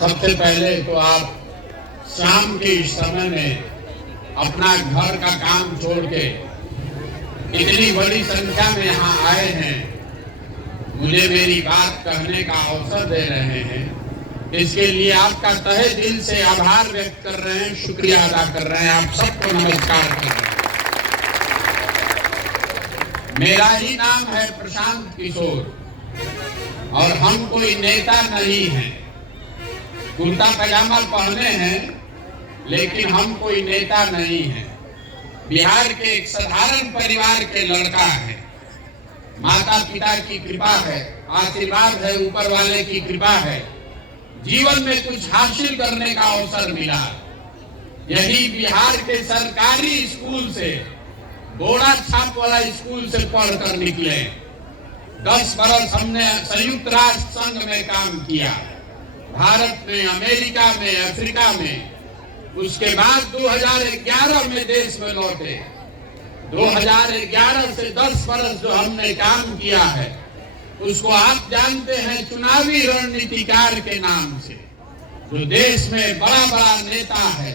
सबसे पहले तो आप शाम के इस समय में अपना घर का काम छोड़ के इतनी बड़ी संख्या में यहाँ आए हैं, मुझे मेरी बात कहने का अवसर दे रहे हैं, इसके लिए आपका तहे दिल से आभार व्यक्त कर रहे हैं, शुक्रिया अदा कर रहे हैं, आप सबको नमस्कार कर रहे हैं। मेरा ही नाम है प्रशांत किशोर और हम कोई नेता नहीं हैं। कुर्ता पजामा पहने हैं लेकिन हम कोई नेता नहीं हैं। बिहार के एक साधारण परिवार के लड़का है। माता पिता की कृपा है, आशीर्वाद है, ऊपर वाले की कृपा है, जीवन में कुछ हासिल करने का अवसर मिला। यही बिहार के सरकारी स्कूल से, बोरा छाप वाला स्कूल से पढ़कर निकले। 10 बरस हमने संयुक्त राष्ट्र संघ में काम किया, भारत में, अमेरिका में, अफ्रीका में। उसके बाद 2011 में देश में लौटे। 2011 से 10 बरस जो हमने काम किया है उसको आप जानते हैं चुनावी रणनीतिकार के नाम से। जो देश में बड़ा बड़ा नेता है,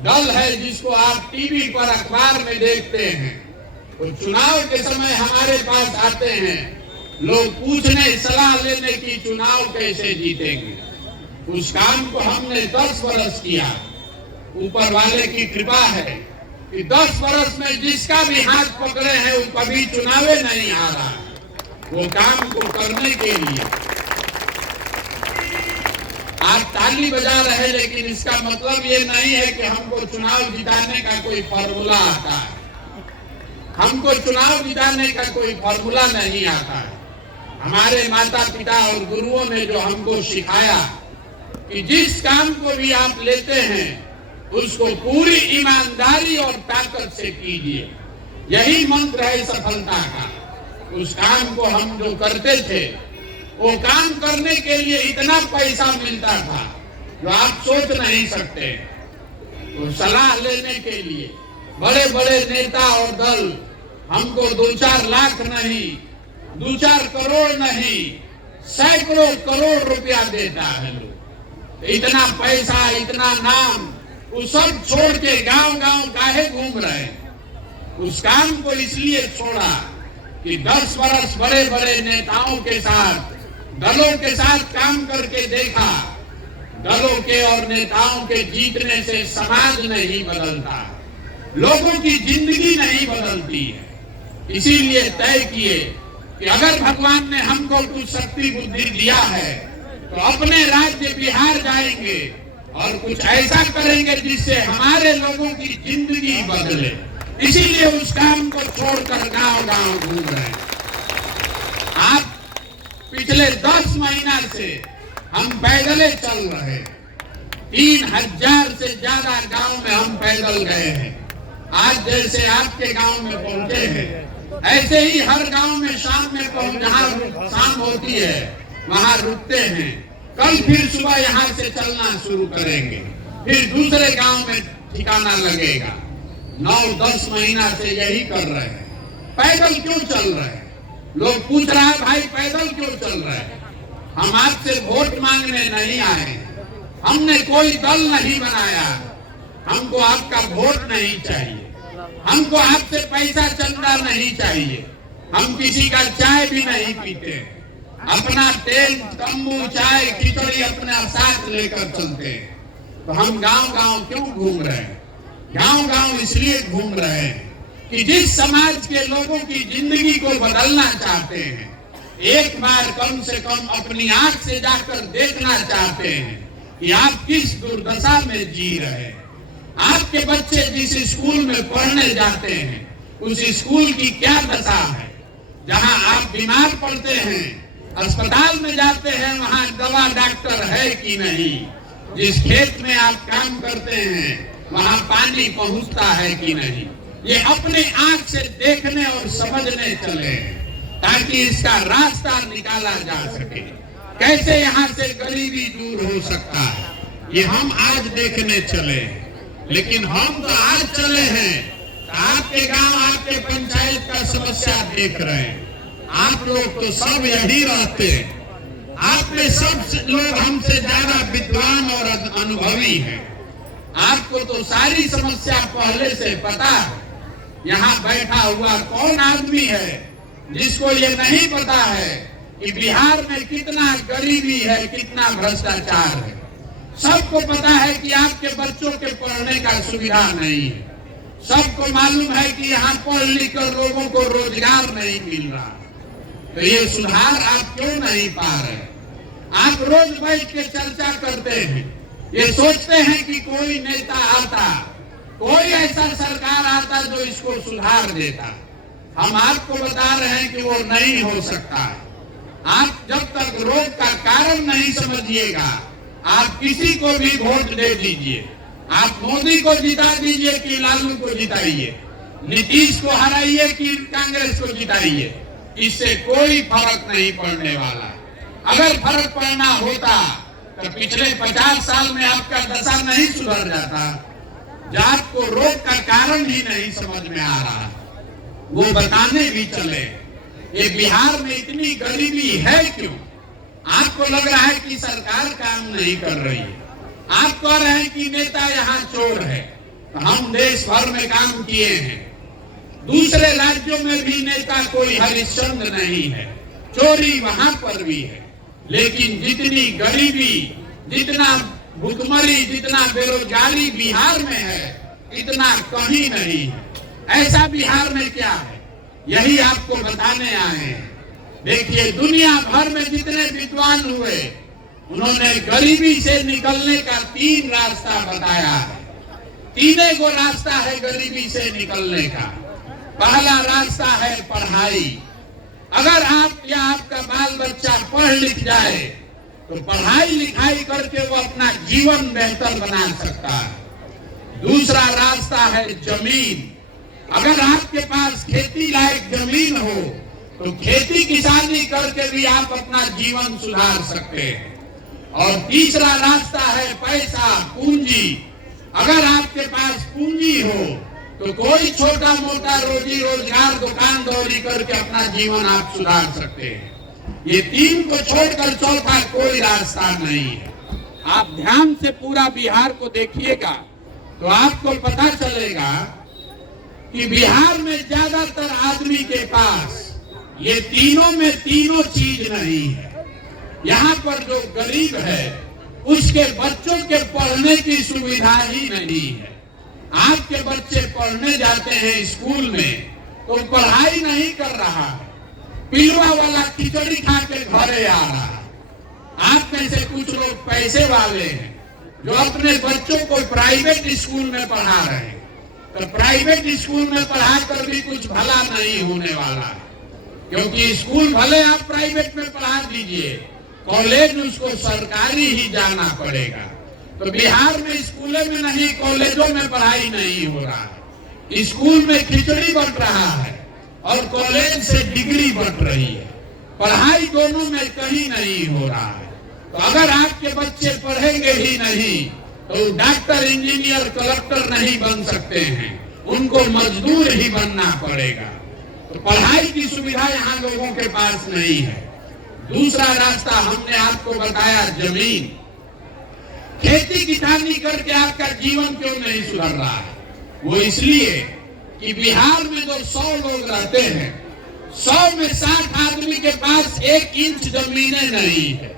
दल है जिसको आप टीवी पर, अखबार में देखते हैं, वो चुनाव के समय हमारे पास आते हैं, लोग पूछने, सलाह लेने की चुनाव कैसे जीतेंगे। उस काम को हमने 10 बरस किया। ऊपर वाले की कृपा है कि 10 बरस में जिसका भी हाथ पकड़े हैं वो कभी चुनावे नहीं आ रहा। वो काम को करने के लिए आप ताली बजा रहे, लेकिन इसका मतलब ये नहीं है कि हमको चुनाव जिताने का कोई फॉर्मूला आता है। हमको चुनाव जिताने का कोई फॉर्मूला नहीं आता है। हमारे माता पिता और गुरुओं ने जो हमको सिखाया कि जिस काम को भी आप लेते हैं उसको पूरी ईमानदारी और ताकत से कीजिए, यही मंत्र है सफलता का। उस काम को हम जो करते थे, वो काम करने के लिए इतना पैसा मिलता था जो आप सोच नहीं सकते। तो सलाह लेने के लिए बड़े बड़े नेता और दल हमको 2-4 लाख नहीं, 2-4 करोड़ नहीं, सैकड़ों करोड़ रुपया देता है। लोग इतना पैसा, इतना नाम, वो सब छोड़ के गांव गांव काहे घूम रहे हैं। उस काम को इसलिए छोड़ा कि 10 बरस बड़े बड़े नेताओं के साथ, दलों के साथ काम करके देखा। दलों के और नेताओं के जीतने से समाज नहीं बदलता, लोगों की जिंदगी नहीं बदलती है। इसीलिए तय किए कि अगर भगवान ने हमको कुछ शक्ति बुद्धि दिया है तो अपने राज्य बिहार जाएंगे और कुछ ऐसा करेंगे जिससे हमारे लोगों की जिंदगी बदले। इसीलिए उस काम को छोड़कर गांव गांव घूम रहे हैं। आप पिछले 10 महीना से हम पैदल चल रहे हैं। 3000 से ज्यादा गांव में हम पैदल गए हैं। आज जैसे आपके गांव में पहुंचे हैं, ऐसे ही हर गांव में शाम में जहाँ शाम होती है वहां रुकते हैं। कल फिर सुबह यहाँ से चलना शुरू करेंगे, फिर दूसरे गांव में ठिकाना लगेगा। 9-10 महीना से यही कर रहे हैं। पैदल क्यों चल रहे हैं? लोग पूछ रहा है भाई पैदल क्यों चल रहे हैं? हम आपसे वोट मांगने नहीं आए, हमने कोई दल नहीं बनाया, हमको आपका वोट नहीं चाहिए, हमको आपसे पैसा चंदा नहीं चाहिए, हम किसी का चाय भी नहीं पीते, अपना तेल, तंबू, चाय, खिचड़ी अपना साथ लेकर चलते हैं। तो हम गांव गांव क्यों घूम रहे हैं? गांव गांव इसलिए घूम रहे हैं कि जिस समाज के लोगों की जिंदगी को बदलना चाहते हैं, एक बार कम से कम अपनी आंख से जाकर देखना चाहते हैं कि आप किस दुर्दशा में जी रहे हैं। आपके बच्चे जिस स्कूल में पढ़ने जाते हैं उस स्कूल की क्या दशा है। जहां आप बीमार पड़ते हैं, अस्पताल में जाते हैं, वहां दवा डॉक्टर है कि नहीं। जिस खेत में आप काम करते हैं वहां पानी पहुंचता है कि नहीं। ये अपने आंख से देखने और समझने चले ताकि इसका रास्ता निकाला जा सके। कैसे यहाँ से गरीबी दूर हो सकता है, ये हम आज देखने चले। लेकिन हम तो आज चले हैं, आपके गांव, आपके पंचायत का समस्या देख रहे हैं। आप लोग तो सब यही रहते हैं। आप में सब लोग हमसे ज्यादा विद्वान और अनुभवी हैं। आपको तो सारी समस्या पहले से पता है। यहाँ बैठा हुआ कौन आदमी है जिसको ये नहीं पता है कि बिहार में कितना गरीबी है, कितना भ्रष्टाचार है। सबको पता है कि आपके बच्चों के पढ़ने का सुविधा नहीं है। सबको मालूम है कि यहाँ पढ़ लिख कर लोगों को रोजगार नहीं मिल रहा। तो ये सुधार आप क्यों नहीं पा रहे? आप रोज बैठ के चर्चा करते हैं, ये सोचते हैं कि कोई नेता आता, कोई ऐसा सरकार आता जो इसको सुधार देता। हम आपको बता रहे हैं कि वो नहीं हो सकता है। आप जब तक रोग का कारण नहीं समझिएगा, आप किसी को भी वोट दे दीजिए। आप मोदी को जिता दीजिए कि लालू को जिताइए, नीतीश को हराइए कि कांग्रेस को जिताइए, इससे कोई फर्क नहीं पड़ने वाला। अगर फर्क पड़ना होता तो पिछले 50 साल में आपका दशा नहीं सुधर जाता। जात को रोग का कारण ही नहीं समझ में आ रहा, वो बताने भी चले। ये बिहार में इतनी गरीबी है क्यों? आपको लग रहा है कि सरकार काम नहीं कर रही है। आप कह रहे हैं कि नेता यहाँ चोर है। तो हम देश भर में काम किए हैं, दूसरे राज्यों में भी नेता कोई हरिश्चंद्र नहीं है। चोरी वहां पर भी है, लेकिन जितनी गरीबी, जितना भुखमरी, जितना बेरोजगारी बिहार में है, इतना कहीं नहीं है। ऐसा बिहार में क्या है, यही आपको बताने आए हैं। देखिए, दुनिया भर में जितने विद्वान हुए, उन्होंने गरीबी से निकलने का 3 रास्ता बताया है। तीने को रास्ता है गरीबी से निकलने का। पहला रास्ता है पढ़ाई। अगर आप या आपका बाल बच्चा पढ़ लिख जाए तो पढ़ाई लिखाई करके वो अपना जीवन बेहतर बना सकता है। दूसरा रास्ता है जमीन। अगर आपके पास खेती लायक जमीन हो तो खेती किसानी करके भी आप अपना जीवन सुधार सकते हैं। और तीसरा रास्ता है पैसा, पूंजी। अगर आपके पास पूंजी हो तो कोई छोटा मोटा रोजी रोजगार, दुकान दौरी करके अपना जीवन आप सुधार सकते हैं। ये 3 को छोड़कर चौथा कोई रास्ता नहीं है। आप ध्यान से पूरा बिहार को देखिएगा तो आपको पता चलेगा कि बिहार में ज्यादातर आदमी के पास ये तीनों में तीनों चीज नहीं है। यहाँ पर जो गरीब है उसके बच्चों के पढ़ने की सुविधा ही नहीं है। आपके बच्चे पढ़ने जाते हैं स्कूल में तो पढ़ाई नहीं कर रहा है, पिलवा वाला खिचड़ी खा के घरे आ रहा है। आप में से कुछ लोग पैसे वाले हैं जो अपने बच्चों को प्राइवेट स्कूल में पढ़ा रहे हैं। तो प्राइवेट स्कूल में पढ़ा कर भी कुछ भला नहीं होने वाला है, क्योंकि स्कूल भले आप प्राइवेट में पढ़ा दीजिए, कॉलेज उसको सरकारी ही जाना पड़ेगा। तो बिहार में स्कूलों में नहीं, कॉलेजों में पढ़ाई नहीं हो रहा है। स्कूल में खिचड़ी बंट रहा है और कॉलेज से डिग्री बंट रही है। पढ़ाई दोनों में कहीं नहीं हो रहा है। तो अगर आपके बच्चे पढ़ेंगे ही नहीं तो डॉक्टर, इंजीनियर, कलेक्टर नहीं बन सकते हैं, उनको मजदूर ही बनना पड़ेगा। तो पढ़ाई की सुविधा यहाँ लोगों के पास नहीं है। दूसरा रास्ता हमने आपको बताया, जमीन। खेती किसानी करके आपका जीवन क्यों नहीं सुधर रहा है? वो इसलिए कि बिहार में जो 100 लोग रहते हैं, 100 में 60 आदमी के पास 1 इंच जमीनें नहीं है।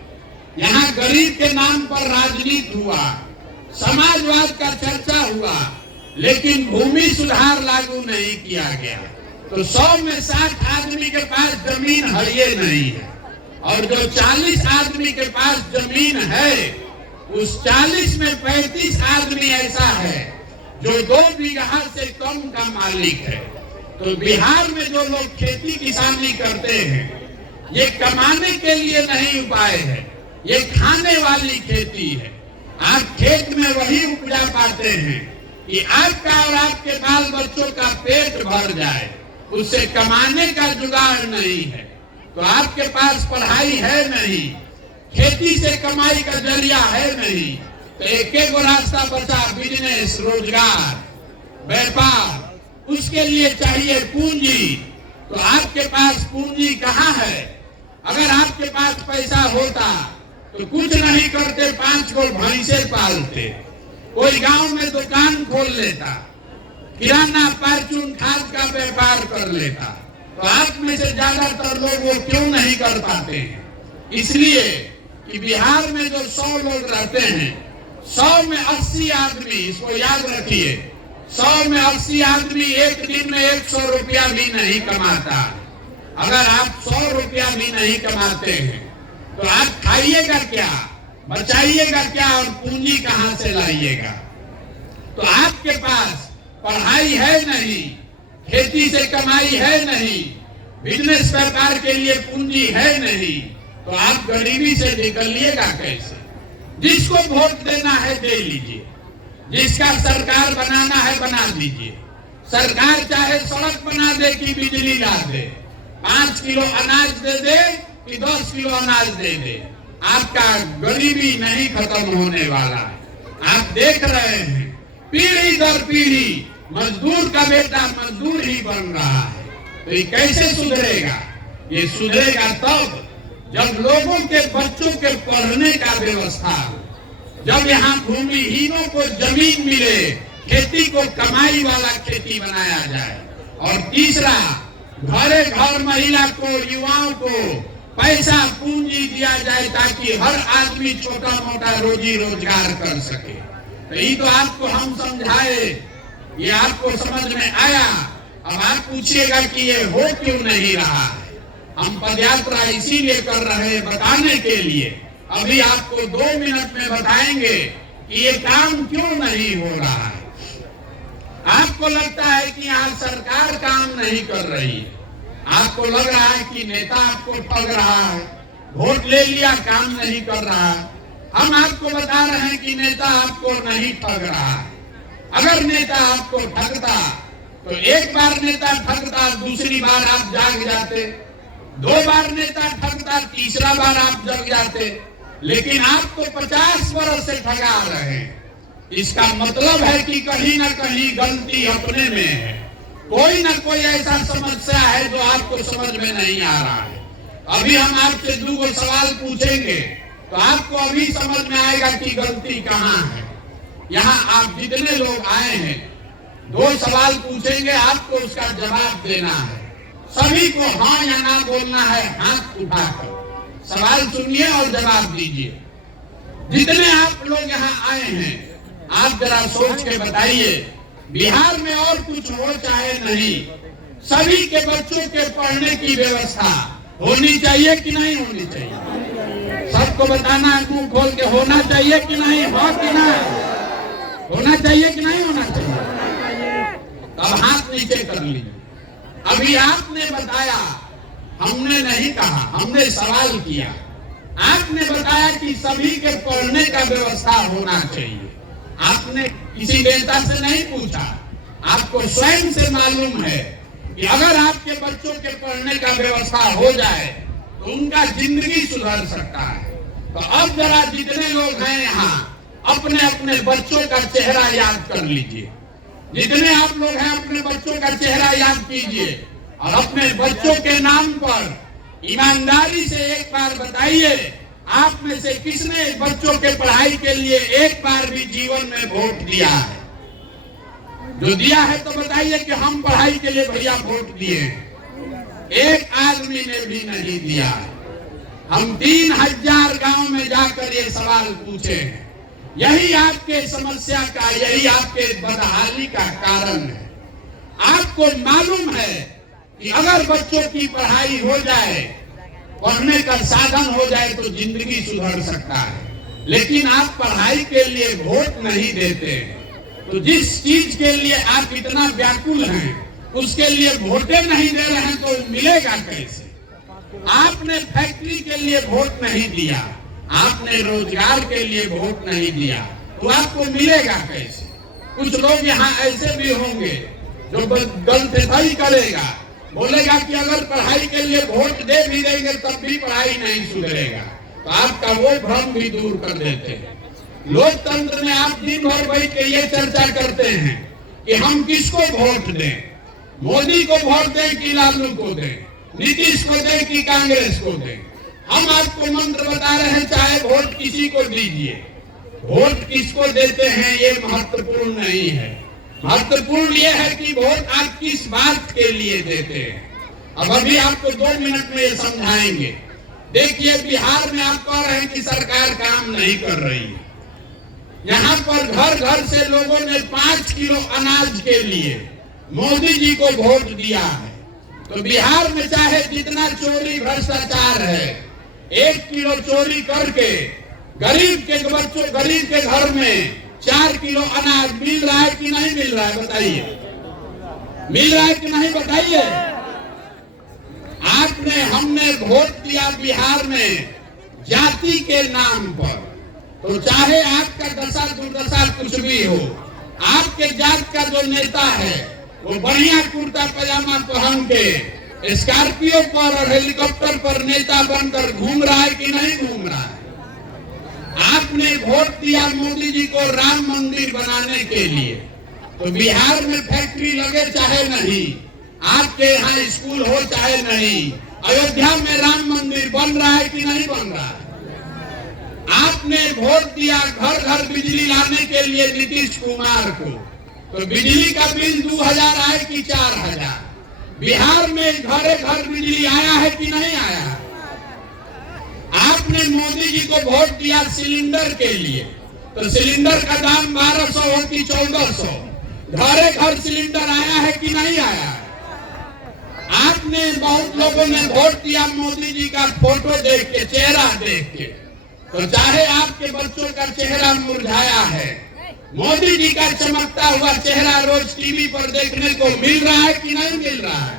यहाँ गरीब के नाम पर राजनीति हुआ, समाजवाद का चर्चा हुआ, लेकिन भूमि सुधार लागू नहीं किया गया। तो 100 में 60 आदमी के पास जमीन है नहीं है। और जो 40 आदमी के पास जमीन है, उस 40 में 35 आदमी ऐसा है जो 2 बीघा से कम का मालिक है। तो बिहार में जो लोग खेती किसानी करते हैं, ये कमाने के लिए नहीं उपाय है, ये खाने वाली खेती है। आप खेत में वही उपजा पाते हैं कि आपका और आपके बाल बच्चों का पेट भर जाए, उससे कमाने का जुगाड़ नहीं है। तो आपके पास पढ़ाई है नहीं, खेती से कमाई का जरिया है नहीं, तो एक रास्ता बचा, बिजनेस, रोजगार, व्यापार। उसके लिए चाहिए पूंजी। तो आपके पास पूंजी कहाँ है? अगर आपके पास पैसा होता तो कुछ नहीं करते, 5 को भैंसे पालते, कोई गांव में दुकान खोल लेता, किराना परचून खाद का व्यापार कर लेता। तो आप में से ज्यादातर लोग वो क्यों नहीं कर पाते हैं? इसलिए कि बिहार में जो 100 लोग रहते हैं, 100 में 80 आदमी, इसको याद रखिए, 100 में 80 आदमी एक दिन में 100 रुपया भी नहीं कमाता। अगर आप 100 रुपया भी नहीं कमाते हैं तो आप खाइएगा क्या, बचाइएगा क्या और पूंजी कहां से लाइएगा? तो आपके पास पढ़ाई है नहीं, खेती से कमाई है नहीं, बिजनेस व्यापार के लिए पूंजी है नहीं, तो आप गरीबी से निकलिएगा कैसे? जिसको वोट देना है दे लीजिए, जिसका सरकार बनाना है बना दीजिए। सरकार चाहे सड़क बना दे कि बिजली ला दे, 5 किलो अनाज दे दे कि 10 किलो अनाज दे दे, आपका गरीबी नहीं खत्म होने वाला है। आप देख रहे हैं पीढ़ी दर पीढ़ी मजदूर का बेटा मजदूर ही बन रहा है। तो ये कैसे सुधरेगा? ये सुधरेगा तब जब लोगों के बच्चों के पढ़ने का व्यवस्था हो, जब यहाँ भूमिहीनों को जमीन मिले, खेती को कमाई वाला खेती बनाया जाए। और तीसरा, घरे घर महिला को, युवाओं को पैसा पूंजी दिया जाए ताकि हर आदमी छोटा मोटा रोजी रोजगार कर सके। तो ये तो आपको हम समझाए, ये आपको समझ में आया। अब आप पूछिएगा कि ये हो क्यों नहीं रहा है। हम पदयात्रा इसीलिए कर रहे हैं, बताने के लिए। अभी आपको 2 मिनट में बताएंगे कि ये काम क्यों नहीं हो रहा है। आपको लगता है कि यहाँ सरकार काम नहीं कर रही है, आपको लग रहा है कि नेता आपको ठग रहा है, वोट ले लिया काम नहीं कर रहा है। हम आपको बता रहे हैं कि नेता आपको नहीं ठग रहा है। अगर नेता आपको ठगता तो एक बार नेता ठगता, दूसरी बार आप जाग जाते, 2 बार नेता ठगता, तीसरा बार आप जग जाते। लेकिन आप तो 50 वर्ष से ठगा रहे हैं। इसका मतलब है कि कहीं ना कहीं गलती अपने में है। कोई ना कोई ऐसा समस्या है जो आपको समझ में नहीं आ रहा है। अभी हम आपसे 2 सवाल पूछेंगे तो आपको अभी समझ में आएगा कि गलती कहाँ है। यहाँ आप जितने लोग आए हैं, 2 सवाल पूछेंगे, आपको उसका जवाब देना है। सभी को हाँ या ना बोलना है, हाथ उठाकर। सवाल सुनिए और जवाब दीजिए। जितने आप लोग यहाँ आए हैं, आप जरा सोच के बताइए, बिहार में और कुछ हो चाहे नहीं, सभी के बच्चों के पढ़ने की व्यवस्था होनी चाहिए कि नहीं होनी चाहिए? सबको बताना है मुंह खोल के, होना चाहिए कि नहीं, हाँ कि ना? होना चाहिए कि नहीं होना चाहिए? अब हाथ नीचे कर लीजिए। अभी आपने बताया, हमने नहीं कहा, हमने सवाल किया। आपने बताया कि सभी के पढ़ने का व्यवस्था होना चाहिए। आपने किसी नेता से नहीं पूछा, आपको स्वयं से मालूम है कि अगर आपके बच्चों के पढ़ने का व्यवस्था हो जाए तो उनका जिंदगी सुधर सकता है। तो अब जरा जितने लोग हैं यहाँ, अपने अपने बच्चों का चेहरा याद कर लीजिए। जितने आप लोग हैं, अपने बच्चों का चेहरा याद कीजिए और अपने बच्चों के नाम पर ईमानदारी से एक बार बताइए, आप में से किसने बच्चों के पढ़ाई के लिए एक बार भी जीवन में वोट दिया है? जो दिया है तो बताइए कि हम पढ़ाई के लिए भैया वोट दिए। एक आदमी ने भी नहीं दिया। हम 3000 गांव में जाकर ये सवाल पूछे हैं। यही आपके समस्या का, यही आपके बदहाली का कारण है। आपको मालूम है कि अगर बच्चों की पढ़ाई हो जाए, पढ़ने का साधन हो जाए तो जिंदगी सुधर सकता है, लेकिन आप पढ़ाई के लिए वोट नहीं देते। तो जिस चीज के लिए आप इतना व्याकुल हैं, उसके लिए वोटें नहीं दे रहे हैं तो मिलेगा कैसे? आपने फैक्ट्री के लिए वोट नहीं दिया, आपने रोजगार के लिए वोट नहीं दिया, तो आपको मिलेगा कैसे? कुछ लोग यहाँ ऐसे भी होंगे जो गलतफहमी करेगा, बोलेगा कि अगर पढ़ाई के लिए वोट दे भी देंगे तब भी पढ़ाई नहीं सुधरेगा। तो आपका वो भ्रम भी दूर कर देते हैं। लोकतंत्र में आप दिन भर बैठ के ये चर्चा करते हैं कि हम किसको वोट दें, मोदी को वोट दें कि लालू को दें। नीतीश को दें कि कांग्रेस को दें। हम आपको मंत्र बता रहे हैं, चाहे वोट किसी को दीजिए, वोट किसको देते हैं ये महत्वपूर्ण नहीं है। महत्वपूर्ण ये है कि वोट आप किस बात के लिए देते हैं। अब अभी आपको 2 मिनट में ये समझाएंगे। देखिए, बिहार में आप कह रहे हैं कि सरकार काम नहीं कर रही है। यहाँ पर घर घर से लोगों ने 5 किलो अनाज के लिए मोदी जी को वोट दिया है। तो बिहार में चाहे जितना चोरी भ्रष्टाचार है, 1 किलो चोरी करके गरीब के घर में 4 किलो अनाज मिल रहा है कि नहीं मिल रहा है? बताइए, मिल रहा है कि नहीं? बताइए। हमने वोट दिया बिहार में जाति के नाम पर, तो चाहे आपका दशा दुर्दशा कुछ भी हो, आपके जात का जो नेता है वो बढ़िया कुर्ता पजामा पहन के स्कॉर्पियो पर और हेलीकॉप्टर पर नेता बनकर घूम रहा है कि नहीं घूम रहा है? आपने वोट दिया मोदी जी को राम मंदिर बनाने के लिए, तो बिहार में फैक्ट्री लगे चाहे नहीं, आपके यहाँ स्कूल हो चाहे नहीं, अयोध्या में राम मंदिर बन रहा है कि नहीं बन रहा है? आपने वोट दिया घर घर बिजली लाने के लिए नीतीश कुमार को, तो बिजली का बिल 2000 आए कि 4000? बिहार में घरे घर बिजली आया है कि नहीं आया? आपने मोदी जी को वोट दिया सिलेंडर के लिए, तो सिलेंडर का दाम 1200 हो कि 1400? घरे घर सिलेंडर आया है कि नहीं आया? आपने बहुत लोगों ने वोट दिया मोदी जी का फोटो देख के, चेहरा देख के, तो चाहे आपके बच्चों का चेहरा मुरझाया है, मोदी जी का चमकता हुआ चेहरा रोज टीवी पर देखने को मिल रहा है कि नहीं मिल रहा है?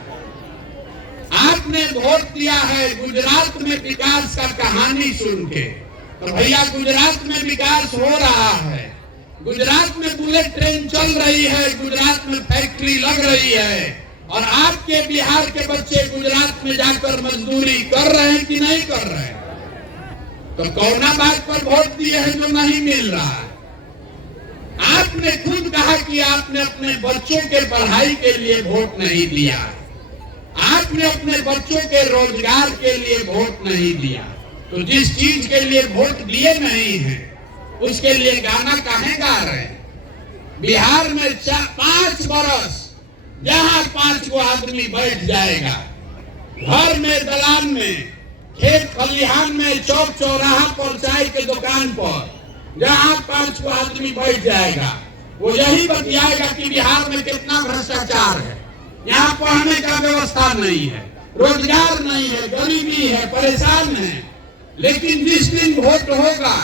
आपने वोट दिया है गुजरात में विकास का कहानी सुन के, तो भैया गुजरात में विकास हो रहा है, गुजरात में बुलेट ट्रेन चल रही है, गुजरात में फैक्ट्री लग रही है, और आपके बिहार के बच्चे गुजरात में जाकर मजदूरी कर रहे हैं कि नहीं कर रहे हैं? तो कौना बात पर वोट दिए हैं जो नहीं मिल रहा है? आपने खुद कहा कि आपने अपने बच्चों के पढ़ाई के लिए वोट नहीं दिया, आपने अपने बच्चों के रोजगार के लिए वोट नहीं दिया, तो जिस चीज के लिए वोट दिए नहीं है उसके लिए गाना काहे गा रहे हैं? बिहार में 5 बरस जहां 5 को आदमी बैठ जाएगा, घर में, दलान में, खेत खलिहान में, चौक चौराहा पर, चाय के दुकान पर, जहां 5 को आदमी बैठ जाएगा, वो यही बतियाएगा कि बिहार में कितना भ्रष्टाचार है, यहाँ पढ़ने का व्यवस्था नहीं है, रोजगार नहीं है, गरीबी है, परेशान है। लेकिन जिस दिन वोट होगा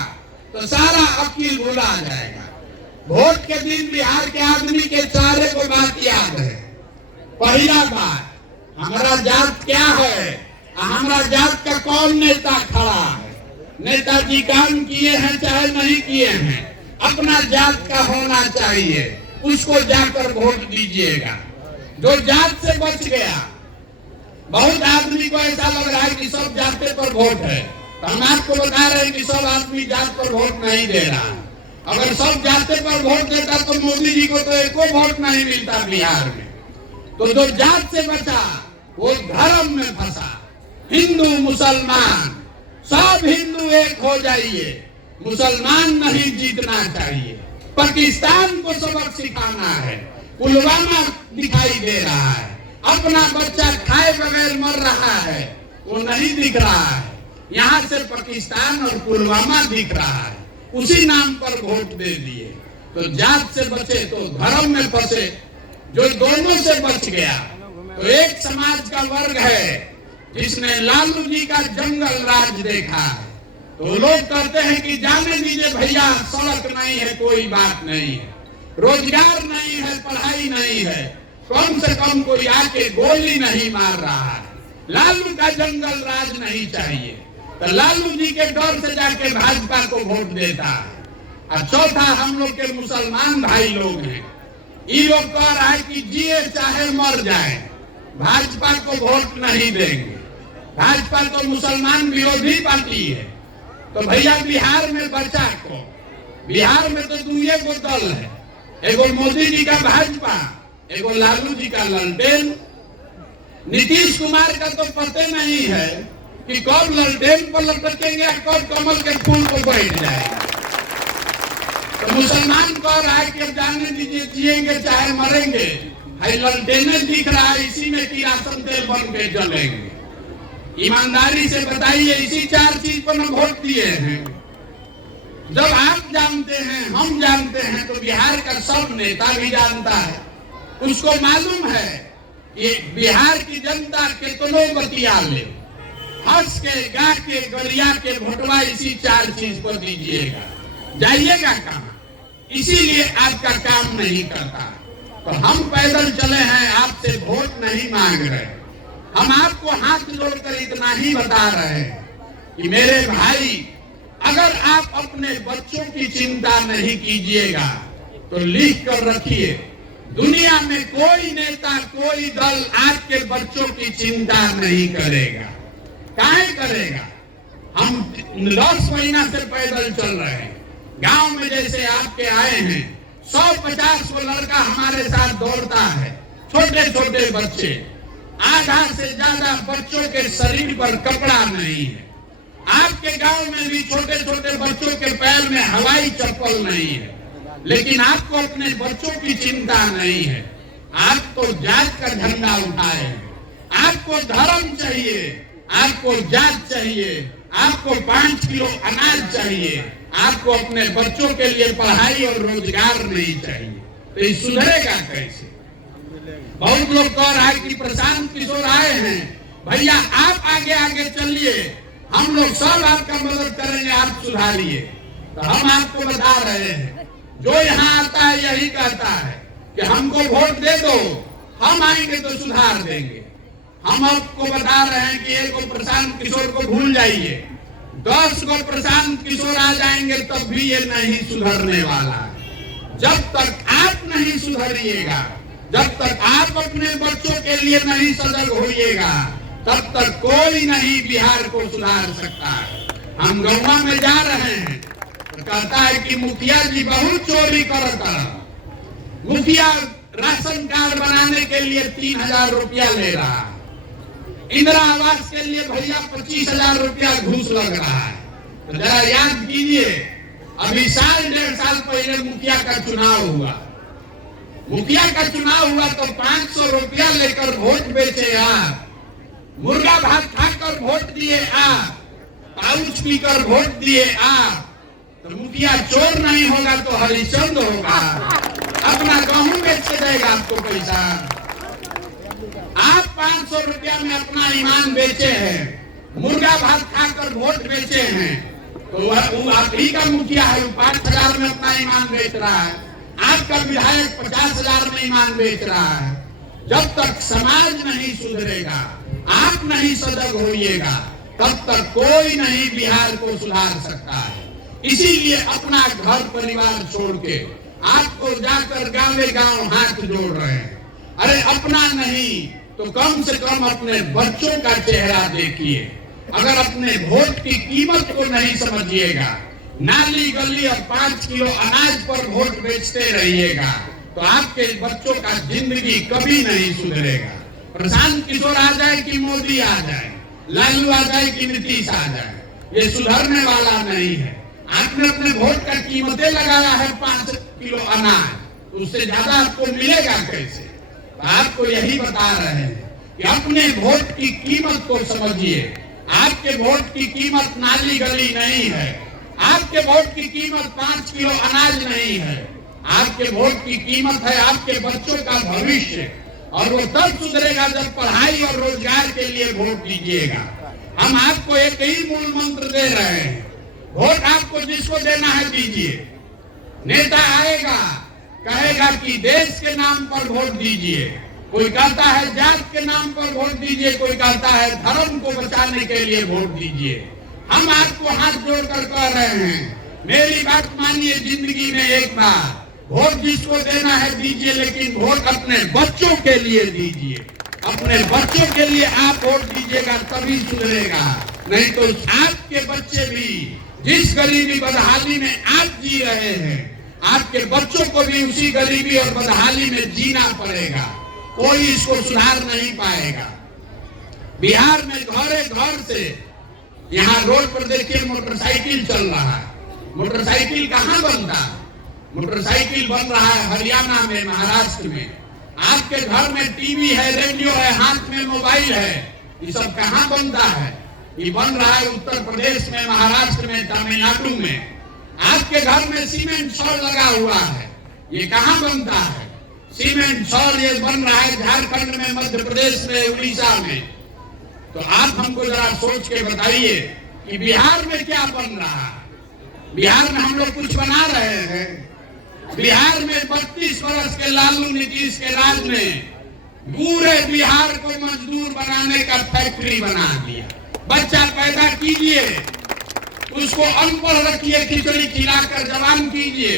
तो सारा अकील भुला जाएगा। वोट के दिन बिहार के आदमी के सारे को बात याद है। पहला बात, हमारा जात क्या है, हमारा जात का कौन नेता खड़ा है, नेताजी काम किए हैं चाहे नहीं किए हैं, अपना जात का होना चाहिए, उसको जाकर वोट दीजिएगा। जो जात से बच गया, बहुत आदमी को ऐसा लग रहा है कि सब जाते पर वोट है, तो हम आपको बता रहे हैं कि सब आदमी जात पर वोट नहीं दे रहा। अगर सब जाते पर वोट देता तो मोदी जी को तो एको वोट नहीं मिलता बिहार में। तो जो जात से बचा वो धर्म में फंसा। हिंदू मुसलमान सब हिंदू एक हो जाइए, मुसलमान नहीं जीतना चाहिए। पाकिस्तान को सबक सिखाना है, पुलवामा दिखाई दे रहा है, अपना बच्चा खाए बगैर मर रहा है, वो नहीं दिख रहा है, यहाँ से पाकिस्तान और पुलवामा दिख रहा है, उसी नाम पर वोट दे दिए। तो जात से बचे तो धर्म में फंसे। जो दोनों से बच गया तो एक समाज का वर्ग है जिसने लालू जी का जंगल राज देखा है। तो लोग कहते हैं कि जाने दीजिए भैया, सड़क नहीं है, कोई बात नहीं है, रोजगार नहीं है, पढ़ाई नहीं है, कम से कम कोई आके गोली नहीं मार रहा है, लालू का जंगल राज नहीं चाहिए, तो लालू जी के डर से जाके भाजपा को वोट देता है। और चौथा, हम लोग के मुसलमान भाई लोग हैं, ये लोग कह रहा है कि जिए चाहे मर जाए, भाजपा को वोट नहीं देंगे, भाजपा तो मुसलमान विरोधी पार्टी है। तो भैया बिहार में बचा को, बिहार में तो 2 गो दल है, एगो मोदी जी का भाजपा, एगो लालू जी का ललटेन। नीतीश कुमार का तो पता नहीं है कि कब ललटेन पर लटकेंगे या कब कमल के फूल को बैठ जाएगा। तो मुसलमान कह रहा है कि अब जाने दीजिए, जिएंगे चाहे मरेंगे, है ललटेने दिख रहा है, इसी में किरासन तेल बन के जलेंगे। ईमानदारी से बताइए, इसी 4 चीज पर हम वोट दिए हैं। जब आप जानते हैं, हम जानते हैं, तो बिहार का सब नेता भी जानता है, उसको मालूम है कि बिहार की जनता कितनों बतिया ले, हंस के गा के गरिया के भोटवा इसी 4 चीज पर दीजिएगा, जाइएगा कहाँ? इसीलिए आपका काम नहीं करता। तो हम पैदल चले हैं, आपसे वोट नहीं मांग रहे। हम आपको हाथ जोड़कर इतना ही बता रहे हैं कि मेरे भाई, अगर आप अपने बच्चों की चिंता नहीं कीजिएगा तो लिख कर रखिए, दुनिया में कोई नेता, कोई दल आपके बच्चों की चिंता नहीं करेगा। काहे करेगा? हम 10 महीना से पैदल चल रहे हैं। गांव में जैसे आपके आए हैं, 150 को लड़का हमारे साथ दौड़ता है, छोटे छोटे बच्चे, आधा से ज्यादा बच्चों के शरीर पर कपड़ा नहीं है। आपके गांव में भी छोटे छोटे बच्चों के पैर में हवाई चप्पल नहीं है, लेकिन आपको अपने बच्चों की चिंता नहीं है। आप तो जात का झंडा उठाए हैं, आपको धर्म चाहिए, आपको जात चाहिए, आपको 5 किलो अनाज चाहिए, आपको अपने बच्चों के लिए पढ़ाई और रोजगार नहीं चाहिए। तो ये सुधरेगा कैसे? बहुत लोग कह रहा है कि प्रशांत किशोर आए हैं, भैया आप आगे आगे चलिए, हम लोग सब आपका मदद करेंगे, आप सुधारिए। तो हम आपको बता रहे हैं, जो यहाँ आता है यही कहता है कि हमको वोट दे दो, हम आएंगे तो सुधार देंगे। हम आपको बता रहे हैं कि एक को प्रशांत किशोर को भूल जाइए, 10 को प्रशांत किशोर आ जाएंगे तब भी ये नहीं सुधरने वाला है। जब तक आप नहीं सुधरिएगा, जब तक आप अपने बच्चों के लिए नहीं सजग होइएगा, तब तक कोई नहीं बिहार को सुधार सकता है। हम गौवा में जा रहे हैं तो कहता है कि मुखिया जी बहुत चोरी करता है, मुखिया राशन कार्ड बनाने के लिए 3000 रुपया ले रहा है, इंदिरा आवास के लिए भैया 25,000 रुपया घूस लग रहा है। तो जरा याद कीजिए, अभी 1.5 साल पहले मुखिया का चुनाव हुआ, मुखिया का चुनाव हुआ तो 500 रुपया लेकर वोट बेचे आप, मुर्गा भात खाकर वोट दिए आप, पाउच पीकर वोट दिए आप। तो मुखिया चोर नहीं होगा तो हरिचंद होगा, अपना गेहूं बेच देगा आपको पैसा। आप 500 रुपया में अपना ईमान बेचे हैं, मुर्गा भात खाकर वोट बेचे हैं, तो वो आप ही का मुखिया है, 5,000 में अपना ईमान बेच रहा है। आपका विधायक 50,000 में ईमान बेच रहा है। जब तक समाज नहीं सुधरेगा, आप नहीं सजग होइएगा, तब तक कोई नहीं बिहार को सुधार सकता है। इसीलिए अपना घर परिवार छोड़ के आपको जाकर गाँव हाथ जोड़ रहे हैं। अरे अपना नहीं तो कम से कम अपने बच्चों का चेहरा देखिए। अगर अपने वोट की कीमत को नहीं समझिएगा, नाली गली और 5 किलो अनाज पर वोट बेचते रहिएगा, तो आपके बच्चों का जिंदगी कभी नहीं सुधरेगा। प्रशांत किशोर आ जाए कि मोदी आ जाए, लालू आ जाए कि नीतीश आ जाए, ये सुधरने वाला नहीं है। आपने अपने वोट का कीमतें लगाया है 5 किलो अनाज, तो उससे ज्यादा आपको मिलेगा कैसे? तो आपको यही बता रहे हैं कि अपने वोट की कीमत को समझिए। आपके वोट की कीमत नाली गली नहीं है, आपके वोट की कीमत 5 किलो अनाज नहीं है, आपके वोट की कीमत है आपके बच्चों का भविष्य। और वो तब सुधरेगा जब पढ़ाई और रोजगार के लिए वोट दीजिएगा। हम आपको एक ही मूल मंत्र दे रहे हैं, वोट आपको जिसको देना है दीजिए। नेता आएगा कहेगा कि देश के नाम पर वोट दीजिए, कोई कहता है जात के नाम पर वोट दीजिए, कोई कहता है धर्म को बचाने के लिए वोट दीजिए। हम आपको हाथ जोड़कर कह रहे हैं, मेरी बात मानिए, जिंदगी में एक बार वोट जिसको देना है दीजिए, लेकिन वोट अपने बच्चों के लिए दीजिए। अपने बच्चों के लिए आप वोट दीजिएगा तभी सुधरेगा, नहीं तो आपके बच्चे भी जिस गरीबी बदहाली में आप जी रहे हैं, आपके बच्चों को भी उसी गरीबी और बदहाली में जीना पड़ेगा। कोई इसको सुधार नहीं पाएगा। बिहार में घरे घर से यहाँ रोड पर देखिए मोटरसाइकिल चल रहा है। मोटरसाइकिल कहाँ बनता है? मोटरसाइकिल बन रहा है हरियाणा में, महाराष्ट्र में। आपके घर में टीवी है, रेडियो है, हाथ में मोबाइल है, ये सब कहाँ बनता है? ये बन रहा है उत्तर प्रदेश में, महाराष्ट्र में, तमिलनाडु में। आपके घर में सीमेंट सौर लगा हुआ है, ये कहाँ बनता है? सीमेंट सौर ये बन रहा है झारखंड में, मध्य प्रदेश में, उड़ीसा में। तो आप हमको जरा सोच के बताइए कि बिहार में क्या बन रहा है? बिहार में हम लोग कुछ बना रहे हैं? बिहार में 32 वर्ष के लालू नीतीश के राज में पूरे बिहार को मजदूर बनाने का फैक्ट्री बना दिया। बच्चा पैदा कीजिए, उसको अनपढ़ रखिए, खिचड़ी खिलाकर जवान कीजिए।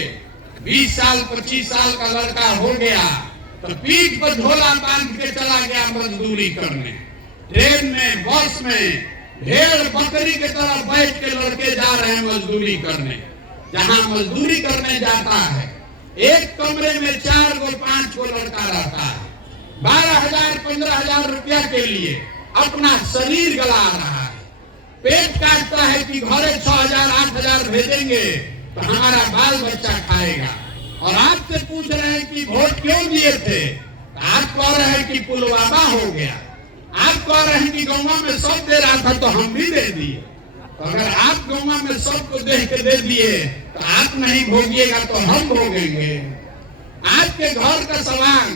20 साल 25 साल का लड़का हो गया तो पीठ पर झोला बांध के चला गया मजदूरी करने। ट्रेन में, बस में भेड़ बकरी की तरह बैठ के लड़के जा रहे हैं मजदूरी करने। जहां मजदूरी करने जाता है, एक कमरे में 4 गो 5 गो लड़का रहता है। 12,000 15,000 रुपया के लिए अपना शरीर गला रहा है, पेट काटता है कि घरे 6,000 8,000 भेजेंगे तो हमारा बाल बच्चा खाएगा। और आपसे पूछ रहे हैं कि वोट क्यों दिए थे? आप कह रहे हैं कि पुलवामा हो गया। आप कह रहे हैं कि गौवा में सब दे रहा था तो हम भी दे दिए। तो अगर आप गौवा में सबको देख के दे दिए तो आप नहीं भोगिएगा तो हम भोगेंगे। आपके घर का सवाल,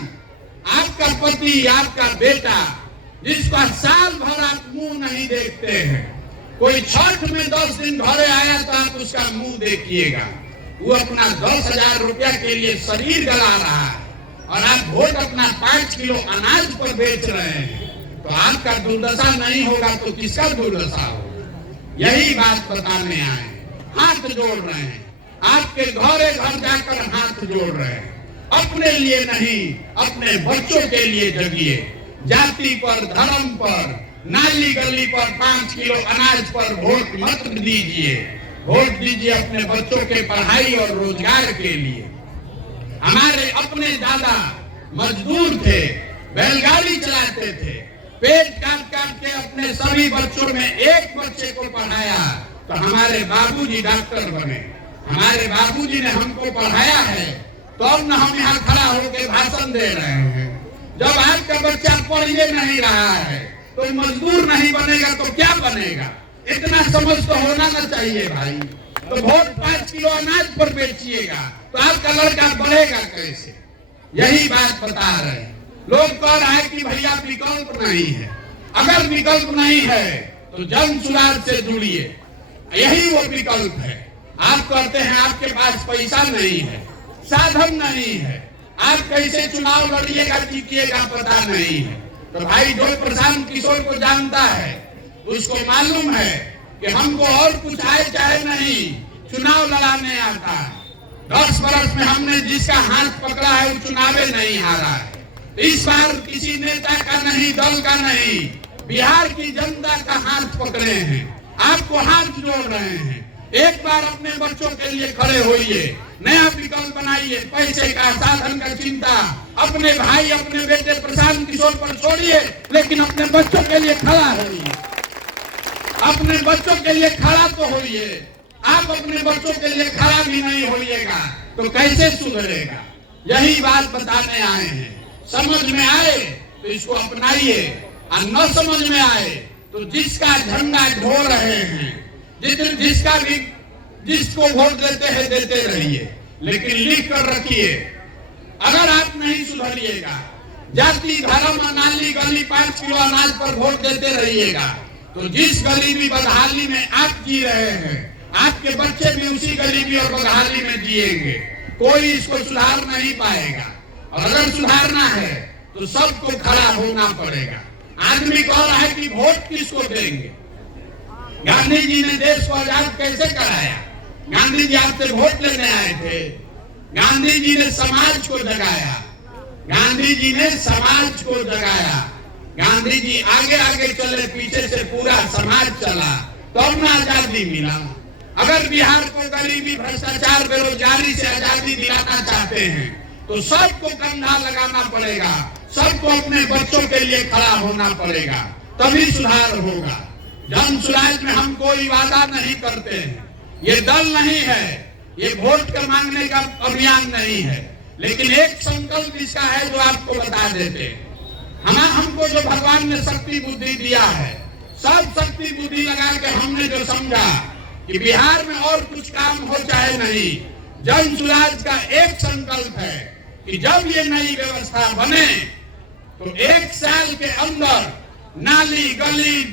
आपका पति, आपका बेटा, जिसका साल भर आप मुंह नहीं देखते हैं, कोई छठ में 10 दिन घरे आया तो आप उसका मुंह देखिएगा। वो अपना 10,000 रुपया के लिए शरीर गला रहा है और आप वोट अपना 5 किलो अनाज पर बेच रहे हैं। तो आपका दुर्दशा नहीं होगा तो किसका दुर्दशा होगा? यही बात बताने आए, हाथ जोड़ रहे हैं, आपके घरे घर जाकर हाथ जोड़ रहे हैं। अपने लिए नहीं, अपने बच्चों के लिए जगिए। जाति पर, धर्म पर, नाली गली पर 5 किलो अनाज पर वोट मत दीजिए। वोट दीजिए अपने बच्चों के पढ़ाई और रोजगार के लिए। हमारे अपने दादा मजदूर थे, बैलगाड़ी चलाते थे, पेट काट काट के अपने सभी बच्चों में एक बच्चे को पढ़ाया तो हमारे बाबूजी डॉक्टर बने। हमारे बाबूजी ने हमको पढ़ाया है तो अब न हम यहाँ खड़ा होकर भाषण दे रहे हैं। जब आपका बच्चा पढ़ ही नहीं रहा है तो मजदूर नहीं बनेगा तो क्या बनेगा? इतना समझ तो होना ना चाहिए भाई। तो वोट 5 किलो अनाज पर बेचिएगा तो आपका लड़का बढ़ेगा कैसे? यही बात बता रहे हैं। लोग कह रहे हैं कि भैया विकल्प नहीं है। अगर विकल्प नहीं है तो जन सुराज से जुड़िए, यही वो विकल्प है। आप कहते हैं आपके पास पैसा नहीं है, साधन नहीं है, आप कैसे चुनाव लड़िएगा, जीतिएगा पता नहीं है। तो भाई जो प्रशांत किशोर को जानता है उसको मालूम है कि हमको और कुछ आए चाहे नहीं, चुनाव लड़ाने आता है। 10 वर्ष में हमने जिसका हाथ पकड़ा है वो चुनावे नहीं हारा है। इस बार किसी नेता का नहीं, दल का नहीं, बिहार की जनता का हाथ पकड़े हैं, आपको हाथ जोड़ रहे हैं। एक बार अपने बच्चों के लिए खड़े होइए, नया विकल्प बनाइए। पैसे का, साधन का चिंता अपने भाई, अपने बेटे प्रशांत किशोर पर छोड़िए, लेकिन अपने बच्चों के लिए खड़ा होइए। अपने बच्चों के लिए खड़ा तो होइए। आप अपने बच्चों के लिए खड़ा भी नहीं होइएगा तो कैसे सुधरेगा? यही बात बताने आए हैं। समझ में आए तो इसको अपनाइए, और न समझ में आए तो जिसका झंडा ढो रहे हैं, जिसका भी, जिसको वोट देते हैं देते रहिए, लेकिन लिख कर रखिए। अगर आप नहीं सुधरिएगा, जाति धर्म नाली गली 5 किलो अनाज पर वोट देते रहिएगा तो जिस गरीबी बदहाली में आप जी रहे हैं, आपके बच्चे भी उसी गरीबी और बदहाली में जिएंगे। कोई इसको सुधार नहीं पाएगा। और अगर सुधारना है तो सबको खड़ा होना पड़ेगा। आदमी कह रहा है कि वोट किसको देंगे? गांधी जी ने देश को आजाद कैसे कराया? गांधी जी आपसे वोट लेने आए थे। गांधी जी ने समाज को जगाया, गांधी जी ने समाज को जगाया। गांधी जी आगे आगे चले, पीछे से पूरा समाज चला, तो ना आजादी मिला। अगर बिहार को गरीबी, भ्रष्टाचार, बेरोजगारी से आजादी दिलाना चाहते हैं तो सबको कंधा लगाना पड़ेगा, सबको अपने बच्चों के लिए खड़ा होना पड़ेगा। तभी सुधार होगा। जन सुराज में हम कोई वादा नहीं करते हैं, ये दल नहीं है, ये वोट का मांगने का अभियान नहीं है, लेकिन एक संकल्प इसका है जो आपको बता देते हैं। हमको जो भगवान ने शक्ति बुद्धि दिया है, सब शक्ति बुद्धि लगा के हमने जो समझा कि बिहार में और कुछ काम हो चाहे नहीं, जन सुराज का एक संकल्प है कि जब ये नई व्यवस्था बने तो 1 साल के अंदर नाली गली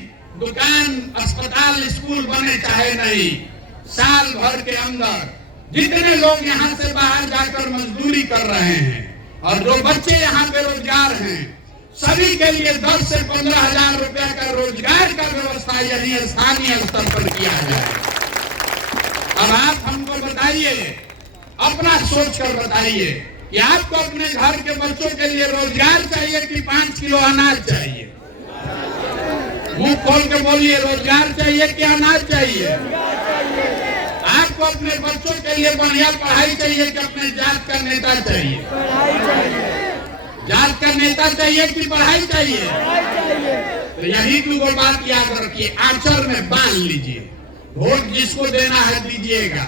दुकान अस्पताल स्कूल बने चाहे नहीं, साल भर के अंदर जितने लोग यहाँ से बाहर जाकर मजदूरी कर रहे हैं और जो बच्चे यहाँ बेरोजगार हैं, सभी के लिए 10 से 15 हजार रुपया का रोजगार का व्यवस्था यही स्थानीय स्तर पर किया जाए। अब आप हमको बताइए, अपना सोच कर बताइए कि आपको अपने घर के बच्चों के लिए रोजगार चाहिए कि 5 किलो अनाज चाहिए? मुंह खोल के बोलिए, रोजगार चाहिए कि अनाज चाहिए? आपको अपने बच्चों के लिए बढ़िया पढ़ाई चाहिए कि अपने जात का नेता चाहिए? जात का नेता चाहिए कि पढ़ाई चाहिए? तो यही 2 बात याद रखिए, आंचल में बांध लीजिए। वोट जिसको देना है दीजिएगा,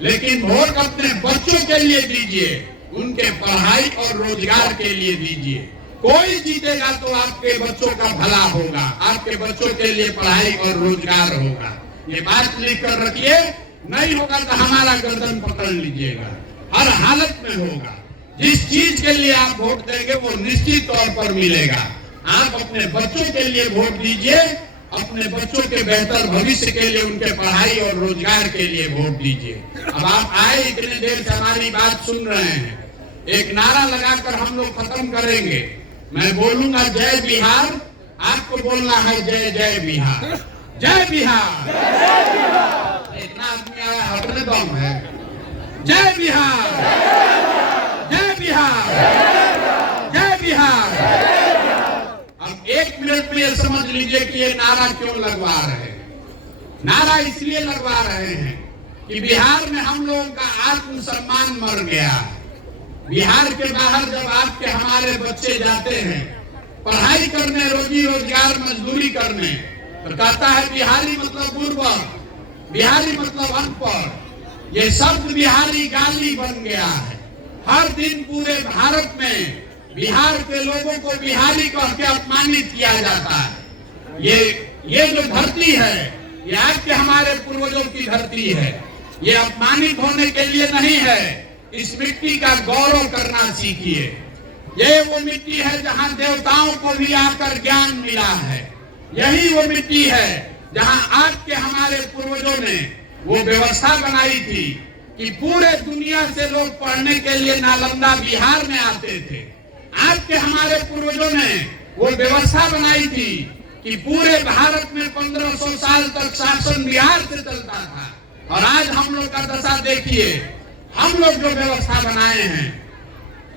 लेकिन वोट अपने बच्चों के लिए दीजिए, उनके पढ़ाई और रोजगार के लिए दीजिए। कोई जीतेगा तो आपके बच्चों का भला होगा, आपके बच्चों के लिए पढ़ाई और रोजगार होगा। ये बात लिख कर रखिए, नहीं होगा तो हमारा गर्दन पकड़ लीजिएगा। हर हालत में होगा। जिस चीज के लिए आप वोट देंगे वो निश्चित तौर पर मिलेगा। आप अपने बच्चों के लिए वोट दीजिए, अपने बच्चों के बेहतर भविष्य के लिए, उनके पढ़ाई और रोजगार के लिए वोट दीजिए। अब आप आए इतने देर से हमारी बात सुन रहे हैं, एक नारा लगाकर हम लोग खत्म करेंगे। मैं बोलूंगा जय बिहार, आपको बोलना है जय जय बिहार, जय बिहार। इतना आदमी आया, अपने दम है। जय बिहार, जय बिहार, जय बिहार। अब 1 मिनट में ये समझ लीजिए कि ये नारा क्यों लगवा रहे हैं। नारा इसलिए लगवा रहे हैं कि बिहार में हम लोगों का आत्मसम्मान मर गया है। बिहार के बाहर जब आपके हमारे बच्चे जाते हैं पढ़ाई करने, रोजी रोजगार मजदूरी करने, तो कहता है बिहारी मतलब बुर्बक, बिहारी मतलब अनपढ़। ये शब्द बिहारी गाली बन गया है। हर दिन पूरे भारत में बिहार के लोगों को बिहारी कह के अपमानित किया जाता है। ये जो धरती है, ये आपके हमारे पूर्वजों की धरती है। ये अपमानित होने के लिए नहीं है। इस मिट्टी का गौरव करना सीखिए। ये वो मिट्टी है जहाँ देवताओं को भी आकर ज्ञान मिला है। यही वो मिट्टी है जहाँ आपके हमारे पूर्वजों ने वो व्यवस्था बनाई थी कि पूरे दुनिया से लोग पढ़ने के लिए नालंदा बिहार में आते थे। आपके हमारे पूर्वजों ने वो व्यवस्था बनाई थी कि पूरे भारत में 1500 साल तक शासन बिहार से चलता था। और आज हम लोग का दशा देखिए, हम लोग जो व्यवस्था बनाए हैं,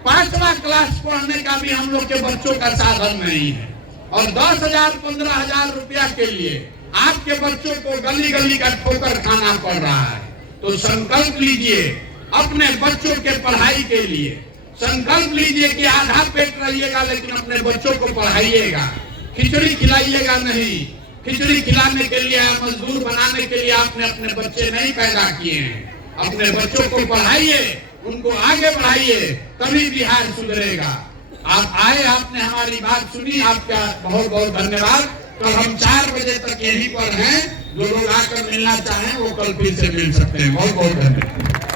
5वां क्लास पढ़ने का भी हम लोग के बच्चों का साधन नहीं है। और 10,000 15,000 रुपया के लिए आपके बच्चों को गली गली का ठोकर खाना पड़ रहा है। तो संकल्प लीजिए अपने बच्चों के पढ़ाई के लिए। संकल्प लीजिए कि आधा पेट रहिएगा लेकिन अपने बच्चों को पढ़ाइएगा। खिचड़ी खिलाइएगा नहीं। खिचड़ी खिलाने के लिए, मजदूर बनाने के लिए आपने अपने बच्चे नहीं पैदा किए हैं। अपने बच्चों को पढ़ाइए, उनको आगे बढ़ाइए, तभी बिहार सुधरेगा। आप आए, आपने हमारी बात सुनी, आपका बहुत बहुत धन्यवाद। कल हम 4 बजे तक यहीं पर हैं। जो लोग आकर मिलना चाहें वो कल फिर से मिल सकते हैं। बहुत बहुत धन्यवाद।